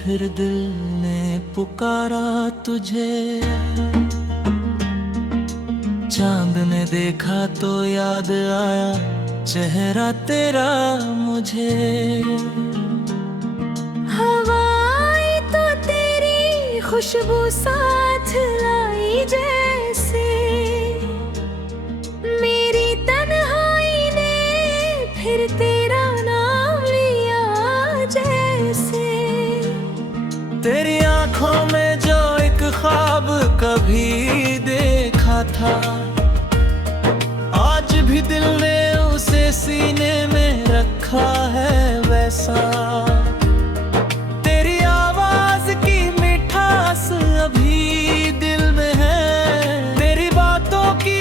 फिर दिल ने पुकारा तुझे। चांद ने देखा तो याद आया चेहरा तेरा मुझे। हवाएं तो तेरी खुशबू साथ लाई जैसे, मेरी तन्हाई ने फिर तेरा नाम लिया जैसे। तेरी आंखों में जो एक ख्वाब कभी देखा था, आज भी दिल ने उसे सीने में रखा है वैसा। तेरी आवाज की मिठास अभी दिल में है, तेरी बातों की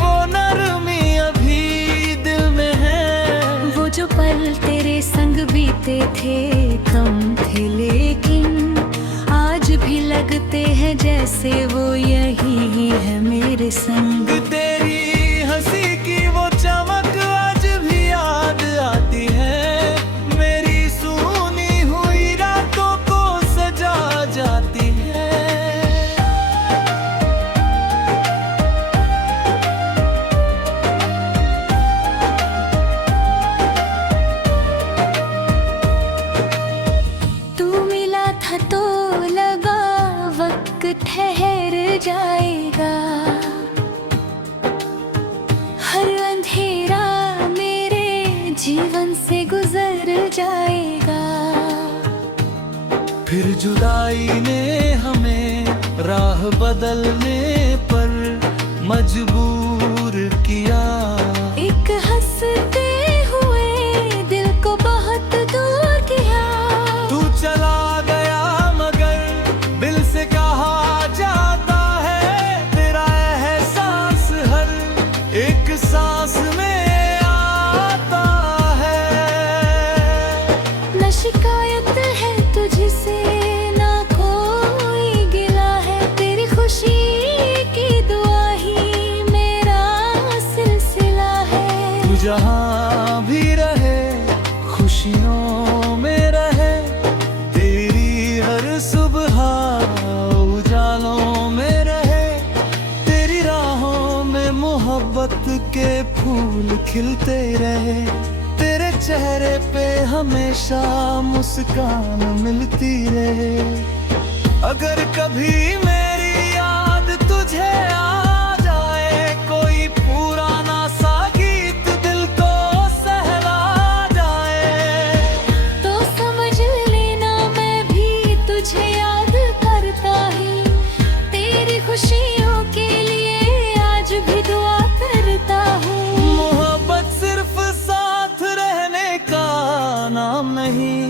वो नरमी अभी दिल में है। वो जो पल तेरे संग बीते थे कम थे, लेकिन आज भी लगते हैं जैसे वो यही है मेरे संग। तेरी हंसी की वो चमक आज भी याद आती है, मेरी सुनी हुई रातों को सजा जाती है। तू मिला था तो लगा वक्त ठहर जाएगा, हर अंधेरा मेरे जीवन से गुजर जाएगा। फिर जुदाई ने हमें राह बदलने पर मजबूर किया। एक हंसते हुए दिल को बहुत दूर किया। तू चला गया मगर दिल से कहा जाता है, तेरा एहसास हर एक सांस में आता है। न शिकायत है तुझसे ना कोई गिला है, तेरी खुशी की दुआ ही मेरा सिलसिला है। तू जहाँ भी रहे खुशियों में रहे, तेरी हर सुबह उजालों में रहे। तेरी राहों में मोहब्बत के फूल खिलते रहे, तेरे चेहरे पे हमेशा मुस्कान मिलती रहे। अगर कभी मेरी याद तुझे आ जाए, कोई पुराना सा गीत दिल को सहला जाए, तो समझ लेना मैं भी तुझे याद करता ही, तेरी खुशियों के लिए आज भी दुआ करता हूँ। मोहब्बत सिर्फ साथ रहने का नाम नहीं,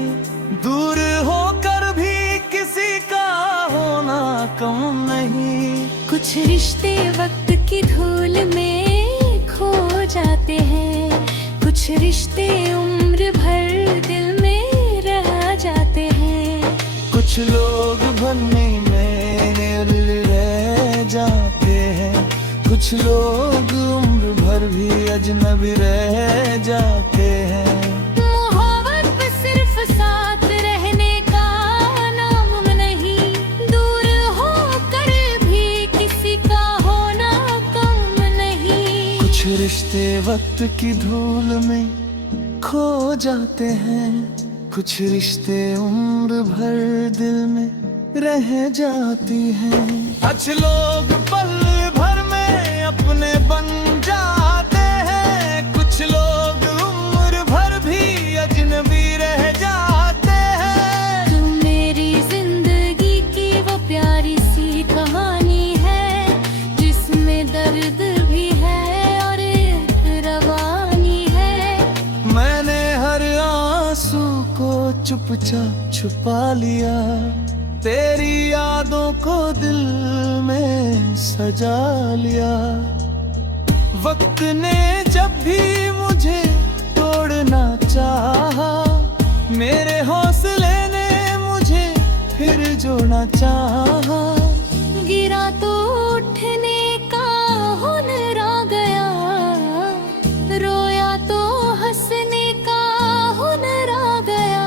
दूर होकर भी किसी का होना कम नहीं। कुछ रिश्ते वक्त की धूल में खो जाते हैं, कुछ रिश्ते उम्र भर दिल में रह जाते हैं। कुछ लोग बनने में रह जाते हैं, कुछ लोग उम्र भर भी अजनबी रह जाते हैं। मोहब्बत सिर्फ साथ रहने का नाम नहीं, दूर होकर भी किसी का होना कम नहीं। कुछ रिश्ते वक्त की धूल में खो जाते हैं, कुछ रिश्ते उम्र भर दिल में रह जाती हैं। कुछ लोग पल भर में अपने बन जाते हैं, कुछ लोग उम्र भर भी अजनबी रह जाते हैं। तू मेरी जिंदगी की वो प्यारी सी कहानी है, जिसमें दर्द भी है और एक रवानी है। मैंने हर आंसू को चुपचाप छुपा लिया, तेरी यादों को दिल में सजा लिया। वक्त ने जब भी मुझे तोड़ना चाहा, मेरे हौसले ने मुझे फिर जोड़ना चाहा। गिरा तो उठने का हुनर आ गया, रोया तो हंसने का हुनर आ गया।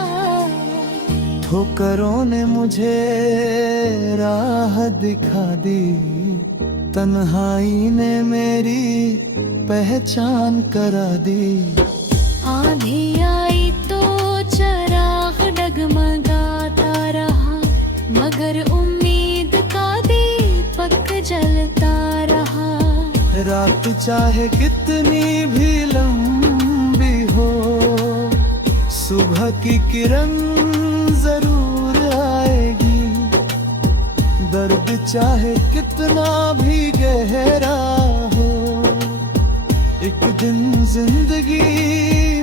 ठोकरों ने मुझे राह दिखा दी, तन्हाई ने मेरी पहचान करा दी। आंधी आई तो चराग डगमगाता रहा, मगर उम्मीद का दीपक जलता रहा। रात चाहे कितनी भी लंबी हो, सुबह की किरण जरूर आएगी। दर्द चाहे कितना भी गहरा हो, एक दिन जिंदगी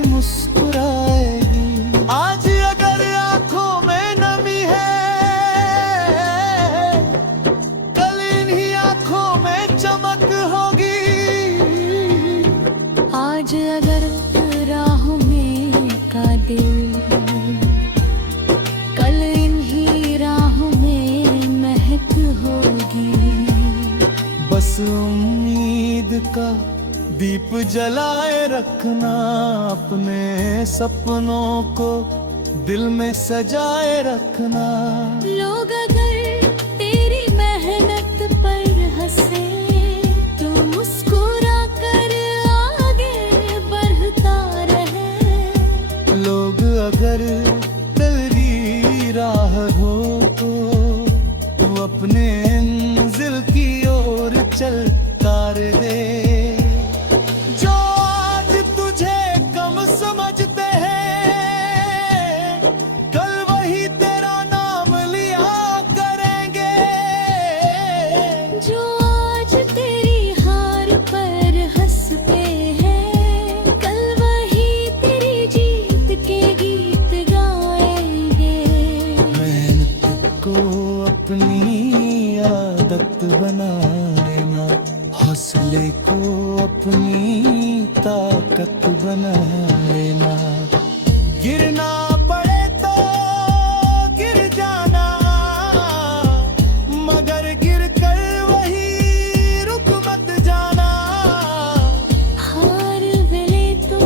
मुस्कुराएगी। आज अगर आंखों में नमी है, कल इन्हीं आंखों में चमक होगी। आज अगर राहों में का दिल, कल इन्हीं राहों में महक होगी। बस उम्मीद का दीप जलाए रखना, अपने सपनों को दिल में सजाए रखना। लोग अगर तेरी मेहनत पर हंसे, तो मुस्कुरा कर आगे बढ़ता रहे। लोग अगर तेरी राह रोको, तो अपने मंजिल की ओर चलता रहे। जो आज तुझे कम समझते हैं, कल वही तेरा नाम लिया करेंगे। जो आज तेरी हार पर हंसते हैं, कल वही तेरी जीत के गीत गाएंगे। मेहनत को अपनी आदत बना लेना, हौसले को अपनी ताकत बना लेना। गिरना पड़े तो गिर जाना, मगर गिर कर वही रुक मत जाना। हार मिले तो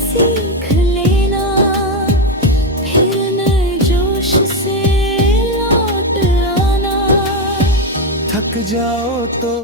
सीख लेना, फिर नए जोश से लौट आना। थक जाओ तो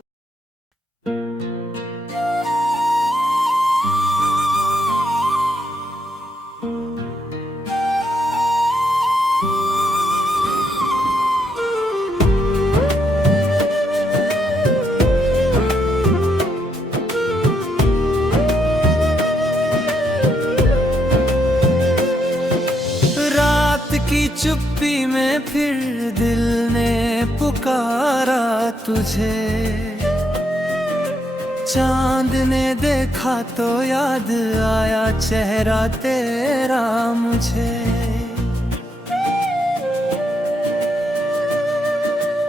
की चुप्पी में फिर दिल ने पुकारा तुझे। चांद ने देखा तो याद आया चेहरा तेरा मुझे।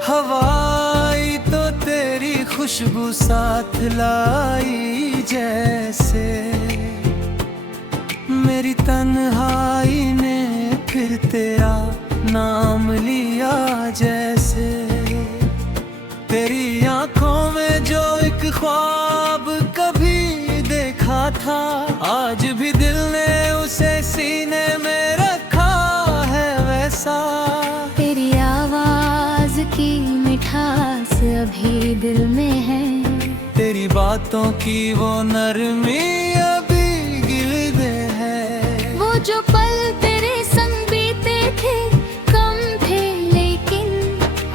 हवाई तो तेरी खुशबू साथ लाई जैसे, मेरी तन्हाई ने फिर तेरा नाम लिया जैसे। तेरी आंखों में जो एक ख्वाब कभी देखा था, आज भी दिल ने उसे सीने में रखा है वैसा। तेरी आवाज की मिठास अभी दिल में है, तेरी बातों की वो नरमी अभी गिरदे है। वो जो पल तेरे संग बीते थे कम थे, लेकिन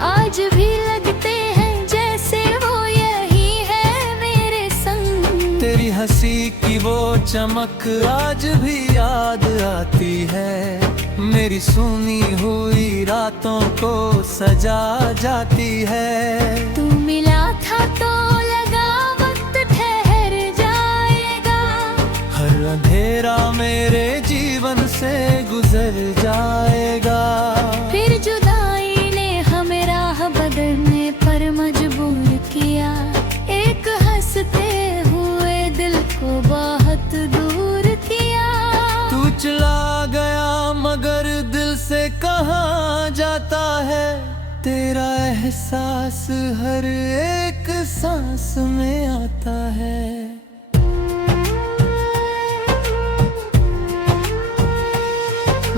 आज भी लगते हैं जैसे वो यही है मेरे संग। तेरी हंसी की वो चमक आज भी याद आती है, मेरी सुनी हुई रातों को सजा जाती है। तू मिला था तो लगा वक्त ठहर जाएगा, हर अंधेरा मेरे जीवन से गुजर जाएगा। फिर जुदाई ने हमें राह बदलने पर मजबूर किया, एक हंसते हुए दिल को बहुत दूर किया। तू चला गया मगर दिल से कहाँ जाता है, तेरा एहसास हर एक सांस में आता है।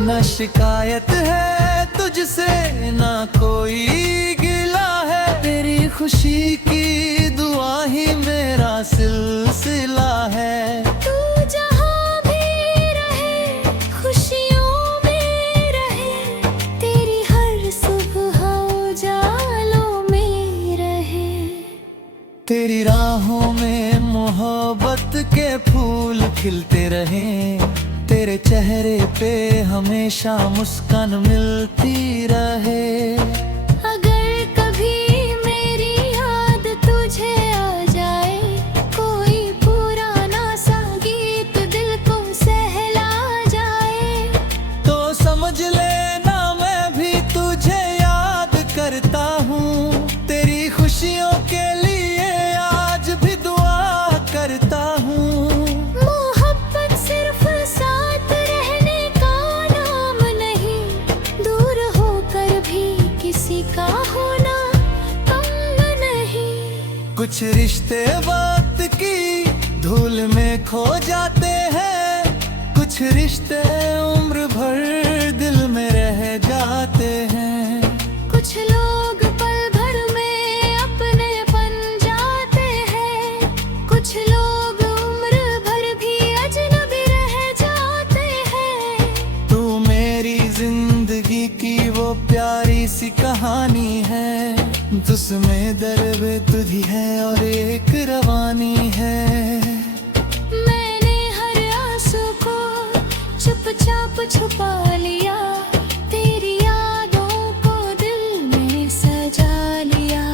न शिकायत है तुझ मुझसे ना कोई गिला है, तेरी खुशी की दुआ ही मेरा सिलसिला है। तू जहाँ भी रहे खुशियों में रहे, तेरी हर सुबह उजालों में रहे। तेरी राहों में मोहब्बत के फूल खिलते रहें, तेरे चेहरे पे हमेशा मुस्कान मिलती रहे। अगर कभी मेरी याद तुझे आ जाए, कोई पुराना सा गीत दिल को सहला जाए, तो समझ लेना मैं भी तुझे याद करता हूँ। तेरी खुशियों के लिए आज भी दुआ करता हूँ। मोहब्बत सिर्फ साथ रहने का नाम नहीं, दूर होकर भी किसी का होना कम नहीं। कुछ रिश्ते वक्त की धूल में खो जाते हैं, कुछ रिश्ते उम्र भर दिल में रह जाते हैं। कुछ लोग पल भर में अपने बन जाते हैं, कुछ लोग उम्र भर भी अजनबी रह जाते हैं। तू मेरी जिंदगी की वो प्यारी सी कहानी है, जिसमें दर्द तुझी है और एक रवानी है। मैंने हर आंसू को चुपचाप छुपा लिया, तेरी यादों को दिल में सजा लिया।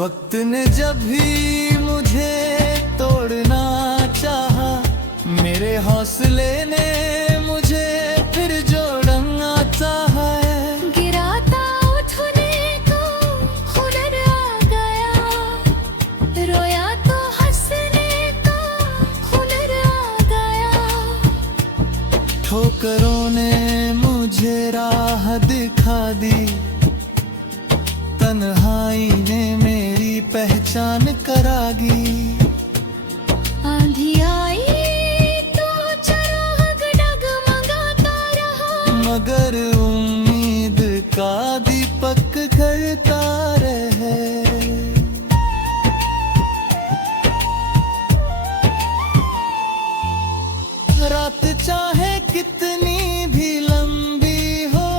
वक्त ने जब भी मुझे तोड़ना चाहा, मेरे हौसले ने मुझे फिर जोड़ना चाहा है। गिराता उठने को हुनर आ गया, रोया तो हंसने का हुनर आ गया। ठोकरों ने मुझे राह दिखा दी, तन्हाई ने मेरी पहचान करागी। आंधी आई तो चिराग डगमगाता रहा, मगर उम्मीद का दीपक करता रहे। रात चाहे कितनी भी लंबी हो,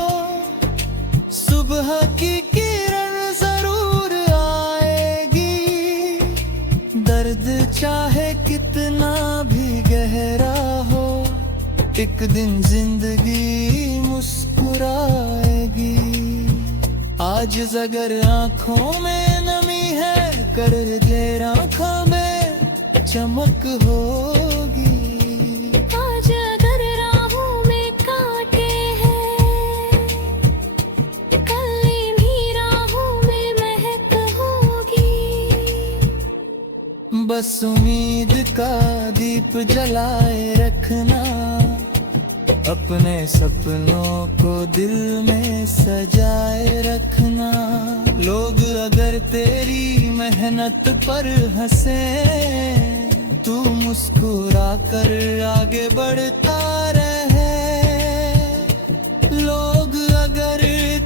सुबह की किरण जरूर आएगी। दर्द चाहे कितना भी गहरा हो, एक दिन जिंदगी मुस्कुराएगी। आज अगर आंखों में नमी है, कर देर आंखों में चमक होगी। आज अगर राहों में कांटे हैं, कल इन्हीं राहों में महक होगी। बस उम्मीद का दीप जलाए रखना, अपने सपनों को दिल में सजाए रखना। लोग अगर तेरी मेहनत पर हंसे, तू मुस्कुरा कर आगे बढ़ता रहे। लोग अगर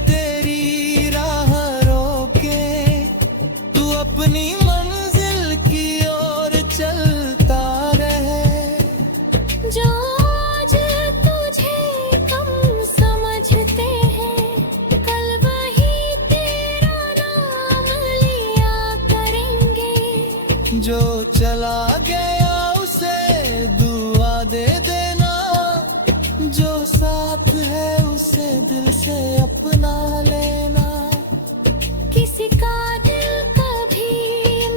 तेरी राह रोके, तू अपनी मंजिल की ओर चलता रहे। जो आज तुझे कम समझते हैं, कल वही तेरा नाम लिया करेंगे। जो चला गया उसे दुआ दे देना, जो साथ है उसे दिल से अपना लेना। किसी का दिल कभी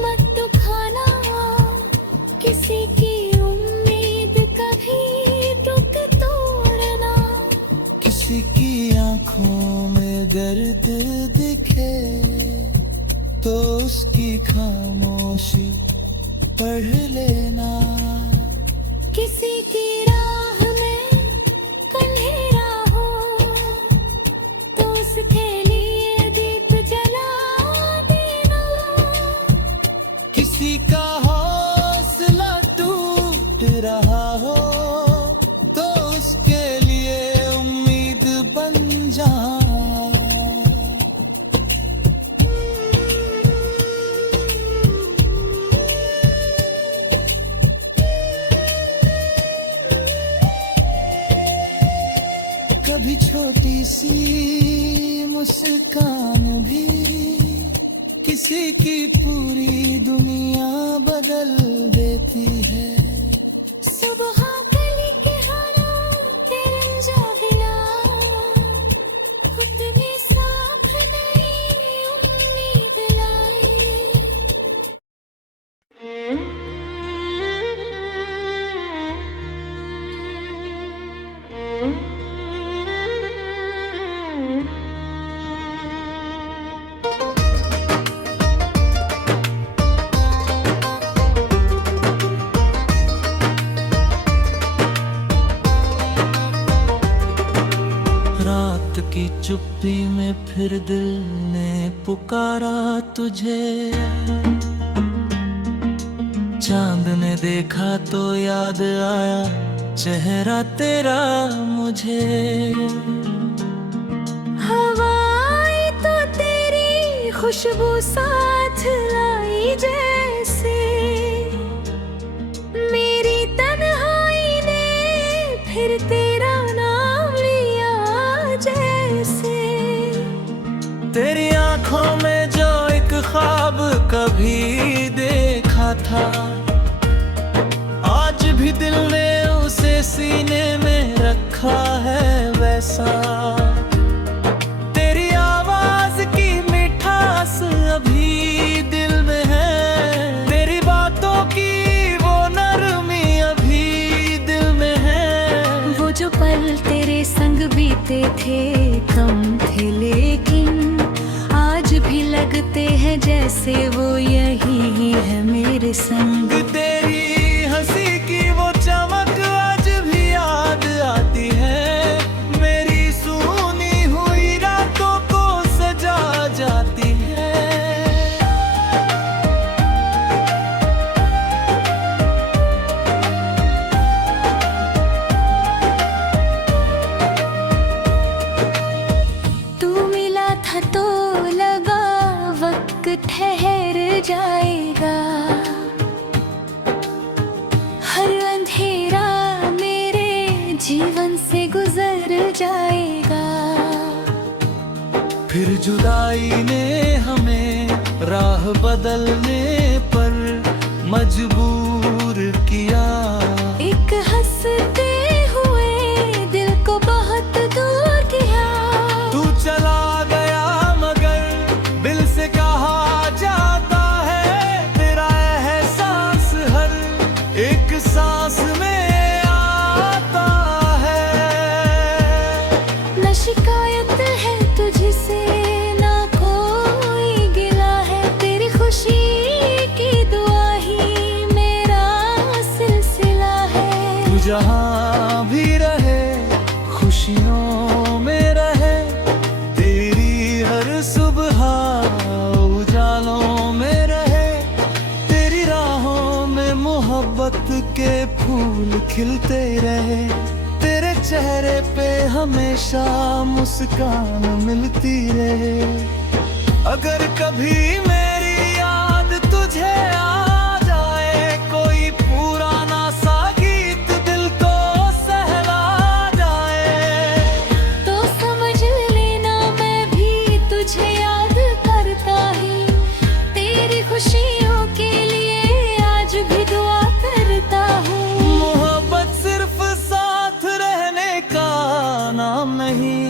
मत दुखाना, किसी की उम्मीद कभी दुख तोड़ना। किसी की आंखों में दर्द दिखे, तो उसकी खामोशी पढ़ लेना। किसी की राह में अंधेरा हो, तो उसके लिए दीप जला देना। किसी का हौसला टूट रहा हो, तो उसके लिए उम्मीद बन जाना। कभी छोटी सी मुस्कान भी किसी की पूरी दुनिया बदल देती है। सुबह गली के हारों तिरंजा बिना उतनी साफ नई उम्मीद लाई। रात की चुप्पी में फिर दिल ने पुकारा तुझे, चांद ने देखा तो याद आया चेहरा तेरा मुझे। हवाएं तो तेरी खुशबू साथ लाई जैसे, मेरी तन्हाई ने फिर तेरा नाम लिया जैसे। तेरी आंखों में जो एक ख्वाब कभी देखा था, आज भी दिल ने उसे सीने में रखा है वैसा। तेरी आवाज की मिठास अभी दिल में है, तेरी बातों की वो नरमी अभी दिल में है। वो जो पल तेरे संग बीते थे कम थे, लेकिन आज भी लगते हैं जैसे वो यही है मेरे संग। तेरी हंसी की वो चमक आज भी याद आती है, मेरी सुनी हुई रातों को सजा जाती है। तू मिला था तो लगा वक्त ठहर जाएगा, हर अंधेरा मेरे जीवन से गुजर जाएगा। फिर जुदाई ने हमें राह बदलने पर मजबूर किया। एक हंसते हुए दिल को बहुत दूर किया। तू चला गया मगर दिल से कहा जाता है, तेरा एहसास हर एक सांस में आता है। न शिकायत है तुझसे ना कोई गिला है, तेरी खुशी की दुआ ही मेरा सिलसिला है। तू जहाँ भी रहे खुशियों में रहे, तेरी हर सुबह उजालों में रहे। तेरी राहों में मोहब्बत के फूल खिलते रहे, तेरे चेहरे पे हमेशा मुस्कान मिलती रहे। अगर कभी मेरी याद तुझे आ जाए, कोई पुराना सा गीत दिल को सहला जाए, तो समझ लेना मैं भी तुझे याद करता ही, तेरी खुशियों के लिए आज भी दुआ करता हूँ। मोहब्बत सिर्फ साथ रहने का नाम नहीं,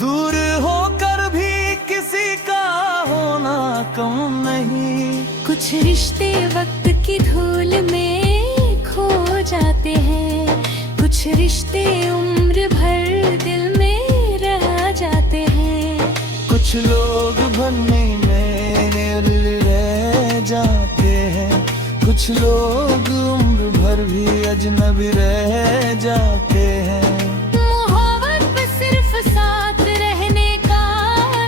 दूर होकर भी किसी का होना कम नहीं। कुछ रिश्ते वक्त की धूल में खो जाते हैं, कुछ रिश्ते उम्र भर दिल में रह जाते हैं। कुछ लोग बनने में रह जाते हैं, कुछ लोग उम्र भर भी अजनबी रह जाते हैं। मोहब्बत सिर्फ साथ रहने का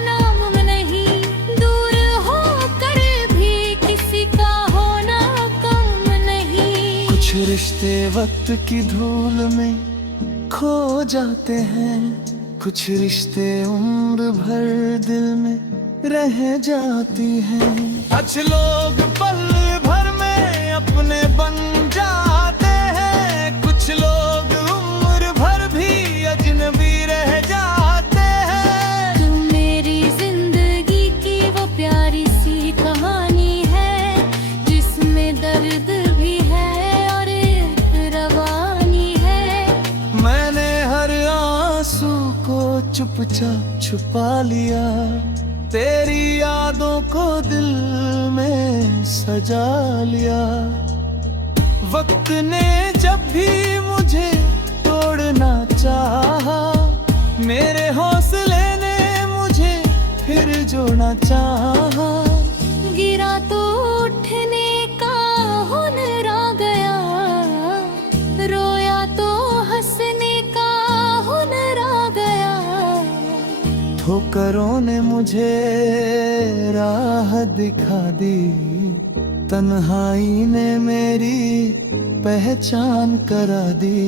नाम नहीं, दूर होकर भी किसी का होना कम नहीं। कुछ रिश्ते वक्त की धूल में खो जाते हैं, कुछ रिश्ते उम्र भर दिल में रह जाती हैं। कुछ लोग पल भर में अपने बन जाते हैं, कुछ लोग उम्र भर भी अजनबी रह जाते हैं। सोचा छुपा लिया, तेरी यादों को दिल में सजा लिया। वक्त ने जब भी मुझे तोड़ना चाहा, मेरे हौसले ने मुझे फिर जोड़ना चाहा। गिरा तो उठने का हुनर आ गया, रोया तो हंसने का हुनर आ गया। ठोकरों ने मुझे राह दिखा दी, तन्हाई ने मेरी पहचान करा दी।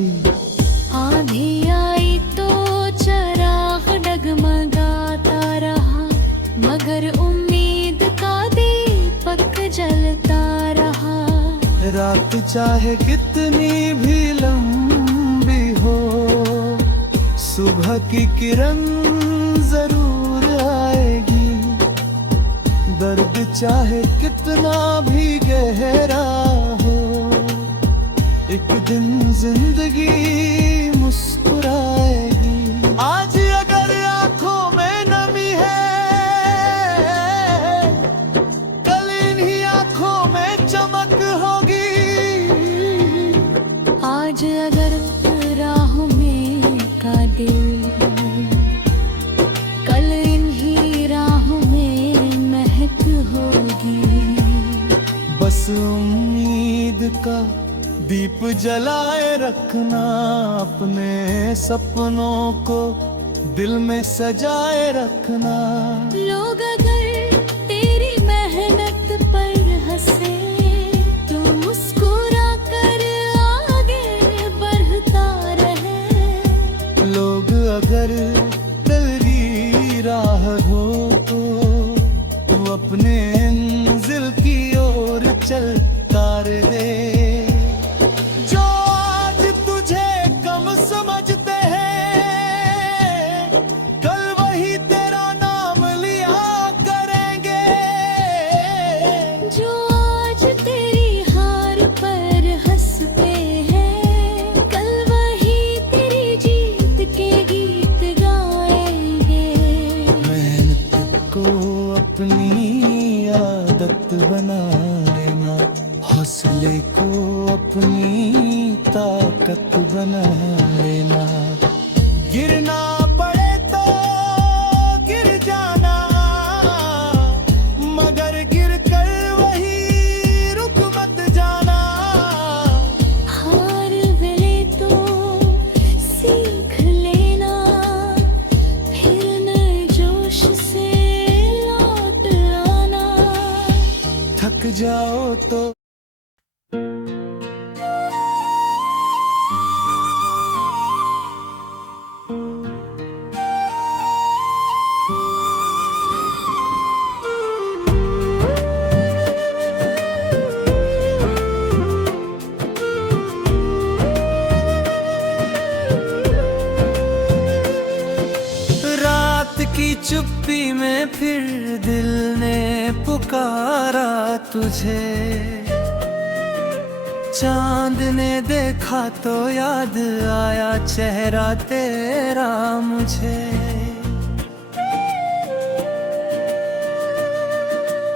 आंधी आई तो चराग डगमगाता रहा, मगर उम्मीद का दीपक जलता रहा। रात चाहे कितनी भी लंबी हो, सुबह की किरण जरूर आएगी। दर्द चाहे कितना भी गहरा हो, एक दिन जिंदगी मुस्कुराएगी। आज अगर आंखों में नमी है, कल इन्हीं आंखों में चमक होगी। आज अगर राहों में काटे, कल इन्हीं राहों में महक होगी। बस उम्मीद का दीप जलाए रखना, अपने सपनों को दिल में सजाए रखना। लोग अगर तेरी मेहनत पर हंसे, तो मुस्कुरा कर आगे बढ़ता रहे। लोग अगर तेरी राह हो, तो अपने मंजिल की ओर चलता रहे। जो आज तुझे कम समझते हैं, कल वही तेरा नाम लिया करेंगे। जो आज तेरी हार पर हंसते हैं, कल वही तेरी जीत के गीत गाएंगे। मेहनत को अपनी आदत बना लेना, हौसले को अपनी ताकत बना लेना। गिरना पड़े तो गिर जाना, मगर गिर कर वही रुक मत जाना। हार मिले तो सीख लेना, फिर नए जोश से लौट आना। थक जाओ तो की चुप्पी में फिर दिल ने पुकारा तुझे। चांद ने देखा तो याद आया चेहरा तेरा मुझे।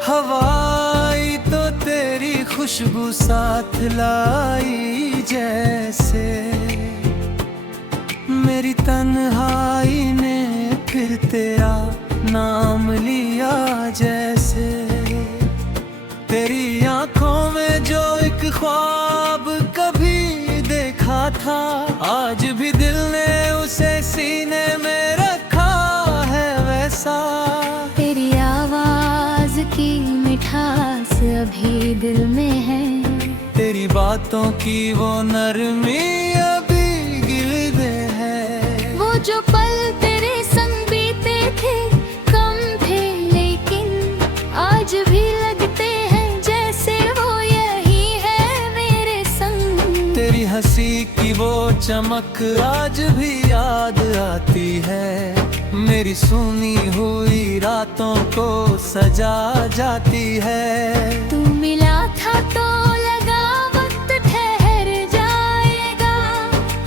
हवाई तो तेरी खुशबू साथ लाई जैसे, मेरी तन्हाई ने फिर तेरा नाम लिया जैसे। तेरी आंखों में जो एक ख्वाब कभी देखा था, आज भी दिल ने उसे सीने में रखा है वैसा। तेरी आवाज की मिठास अभी दिल में है, तेरी बातों की वो नरमी अभी गिरदे है। वो जो पल तेरे संग बीते थे कम थे, लेकिन आज भी लगते हैं जैसे वो यही है मेरे संग। तेरी हंसी की वो चमक आज भी याद आती है, मेरी सुनी हुई रातों को सजा जाती है। तू मिला था तो लगा वक्त ठहर जाएगा,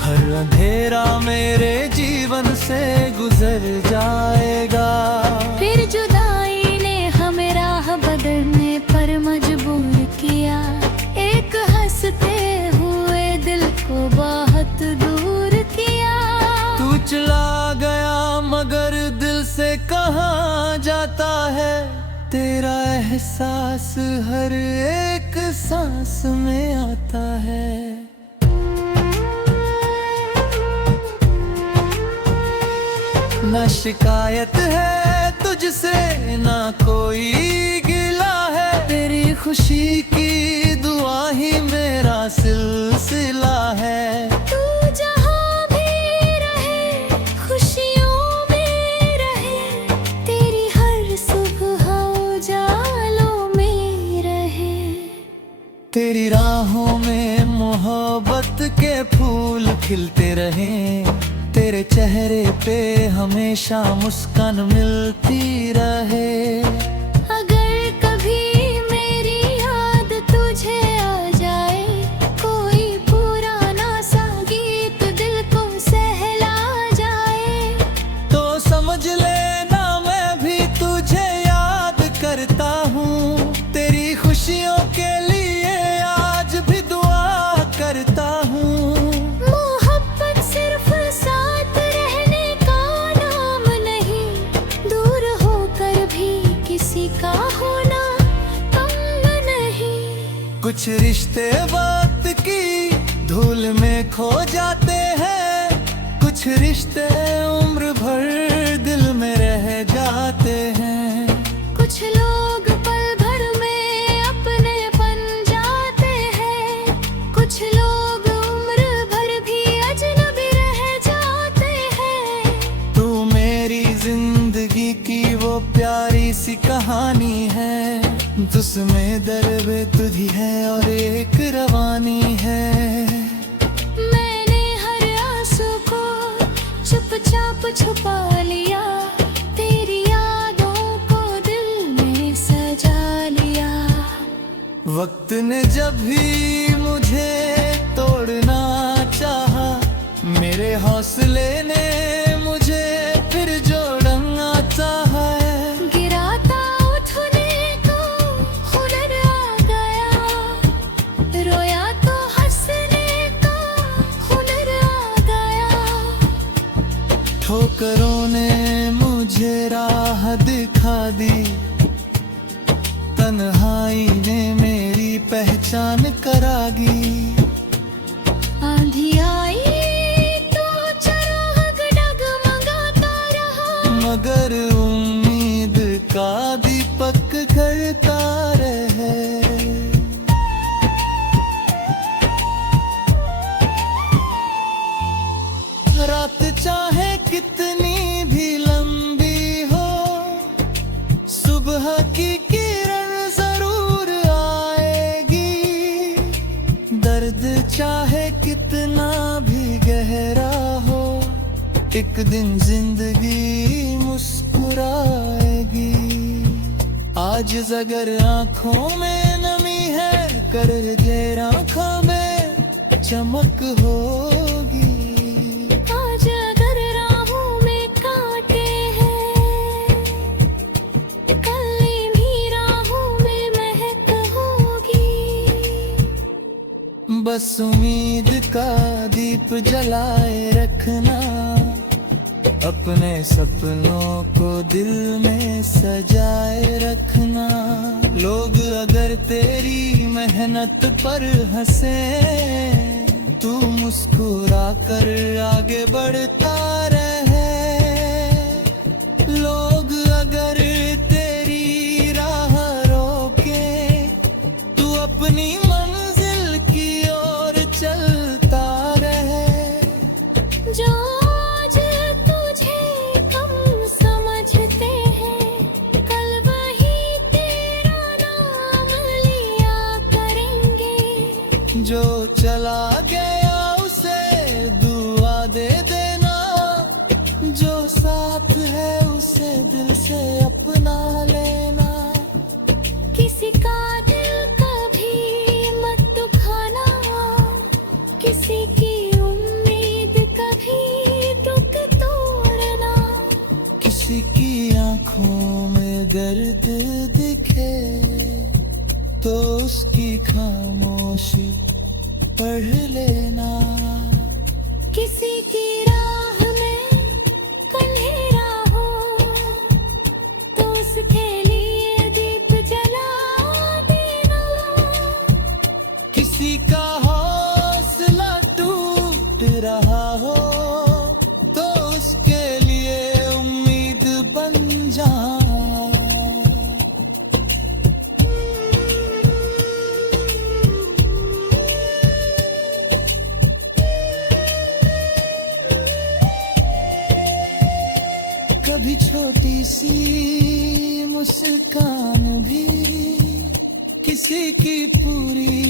हर अंधेरा मेरे जीवन से गुजर जा तेरा एहसास हर एक सांस में आता है। ना शिकायत है तुझसे ना कोई गिला है, तेरी खुशी की दुआ ही मेरा सिलसिला है। तू जहाँ भी रहे खुशियों में रहे, तेरी हर सुबह उजालों में रहे। तेरी राहों में मोहब्बत के फूल खिलते रहें, तेरे चेहरे पे हमेशा मुस्कान मिलती रहे। अगर कभी मेरी याद तुझे आ जाए, कोई पुराना सा गीत दिल को सहला जाए, तो समझ लेना मैं भी तुझे याद करता हूँ। तेरी खुशियों के लिए आज भी दुआ करता हूँ। मोहब्बत सिर्फ साथ रहने का नाम नहीं, दूर होकर भी किसी का होना कम नहीं। कुछ रिश्ते वक्त की धूल में खो जाते हैं, कुछ रिश्ते उम्र भर दिल में रह जाते हैं। कुछ लोग पल भर में अपने बन जाते हैं, कुछ लोग उम्र भर भी अजनबी रह जाते हैं। तू मेरी जिंदगी की वो प्यारी सी कहानी है, जिसमें दर्द तुझी है और एक रवानी है। मैंने हर आंसू को चुपचाप छुपा लिया, तेरी यादों को दिल में सजा लिया। वक्त ने जब भी मुझे तोड़ना चाहा, मेरे हौसले ने मुझे फिर जोड़ना चाहा है। गिराता उठने को हुनर आ गया, रोया तो हंसने का हुनर आ गया। ठोकरों ने मुझे राह दिखा दी, तन्हाई ने मेरी पहचान करागी। आंधी आई तो चिराग डगमगाता रहा, मगर उम्मीद का दीपक करता रहे। रात चाहे कितनी भी लंबी हो, सुबह की किरण जरूर आएगी। दर्द चाहे कितना भी गहरा हो, एक दिन जिंदगी मुस्कुराएगी। आज अगर आंखों में नमी है, कर देर आंखों में चमक होगी। आज अगर राहों में कांटे हैं, कल भी राहों में महक होगी। बस उम्मीद का दीप जलाए रखना, अपने सपनों को दिल में सजाए रखना। लोग अगर तेरी मेहनत पर हंसे, तू मुस्कुरा कर आगे बढ़ता रहे। लोग अगर तेरी राह रोके, तू अपनी मंजिल की ओर चलता रहे। जो आज तुझे कम समझते हैं, कल वही तेरा नाम लिया करेंगे। जो चला गया उसे दुआ दे देना, जो साथ है उसे दिल से अपना लेना। किसी का दिल कभी मत दुखाना, किसी की उम्मीद कभी दुख तोड़ना। किसी की आंखों में दर्द दिखे, तो उसकी खामोशी पढ़ लेना। किसी की राह में अंधेरा हो, तो उसके लिए किसी का हौसला टूट रहा हो तो उसके लिए उम्मीद बन जा। कभी छोटी सी मुस्कान भी किसी की पूरी